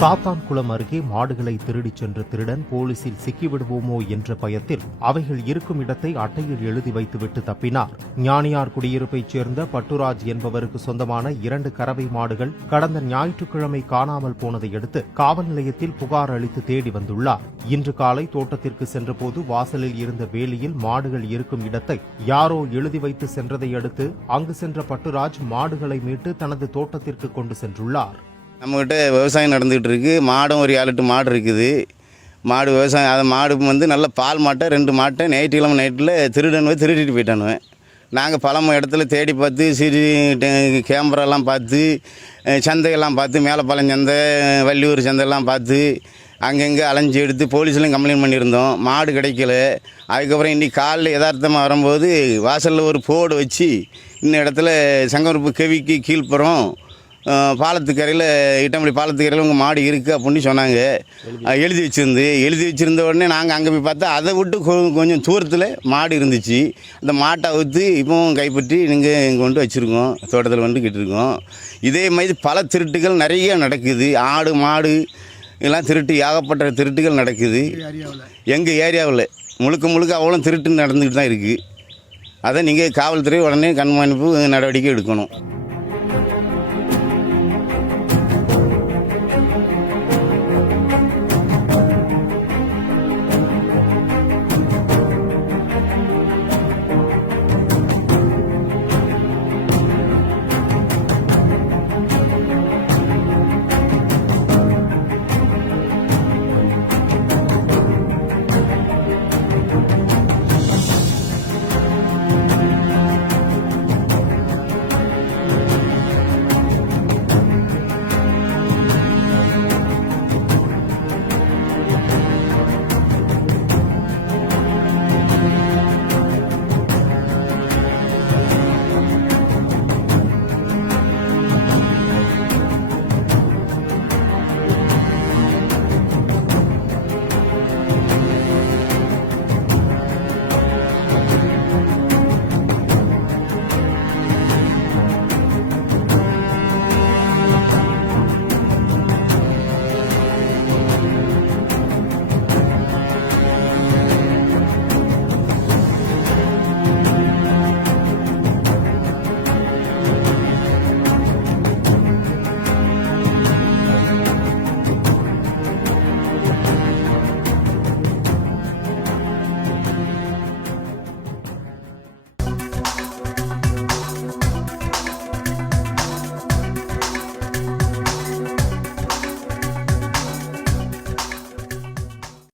சாத்தான்குளம் அருகே மாடுகளை திருடிச் சென்ற திருடன் போலீசில் சிக்கிவிடுவோமோ என்ற பயத்தில் அவைகள் இருக்கும் இடத்தை அட்டையில் எழுதி வைத்துவிட்டு தப்பினார். ஞானியார் குடியிருப்பைச் சேர்ந்த பட்டுராஜ் என்பவருக்கு சொந்தமான 2 கறவை மாடுகள் கடந்த ஞாயிற்றுக்கிழமை காணாமல் போனதையடுத்து காவல் நிலையத்தில் புகார் அளித்து தேடி வந்துள்ளார். இன்று காலை தோட்டத்திற்கு சென்றபோது வாசலில் இருந்த வேலியில் மாடுகள் இருக்கும் இடத்தை யாரோ எழுதி வைத்து சென்றதை அடுத்து அங்கு சென்ற பட்டுராஜ் மாடுகளை மீட்டு தனது தோட்டத்திற்கு கொண்டு சென்றுள்ளார். நம்மகிட்ட விவசாயம் நடந்துகிட்டு இருக்குது. மாடும் ஒரு 7-8 மாடு இருக்குது. மாடு விவசாயம் அது மாடு நல்ல பால் மாட்டை 2 மாட்டை ஞாயிற்றுக்கிழமை நைட்டில் திருடிட்டு போயிட்டானுவேன். நாங்கள் பல இடத்துல தேடி பார்த்து கேமராலாம் பார்த்து சந்தையெல்லாம் பார்த்து மேலப்பாளையம் சந்தை வள்ளியூர் சந்தையெல்லாம் பார்த்து அங்கங்கே அலைஞ்சி எடுத்து போலீஸ்லையும் கம்ப்ளைண்ட் பண்ணியிருந்தோம். மாடு கிடைக்கல. அதுக்கப்புறம் இன்றைக்கி காலையில் யதார்த்தமாக வரும்போது வாசலில் ஒரு போர்டு வச்சு இந்த இடத்துல சங்கமருப்பு கெவிக்கு கீழ்ப்புறம் பாலத்துக்கரையில் இட்டமல்லி பாலத்துக்கரையில் உங்கள் மாடு இருக்குது அப்படின்னு சொன்னாங்க. எழுதி வச்சுருந்த உடனே நாங்கள் அங்கே போய் பார்த்தா அதை விட்டு கொஞ்சம் தூரத்தில் மாடு இருந்துச்சு. அந்த மாட்டை அவுத்து இப்போவும் கைப்பற்றி நீங்கள் இங்கே கொண்டு வச்சுருக்கோம், தோட்டத்தில் வந்து கிட்டிருக்கோம். இதே மாதிரி பல திருட்டுகள் நிறைய நடக்குது. ஆடு மாடு எல்லாம் திருட்டு, ஏகப்பட்ட திருட்டுகள் நடக்குது எங்கள் ஏரியாவில். முழுக்க அவ்வளோ திருட்டு நடந்துக்கிட்டு தான் இருக்குது. அதை நீங்கள் காவல்துறை உடனே கண்காணிப்பு நடவடிக்கை எடுக்கணும்.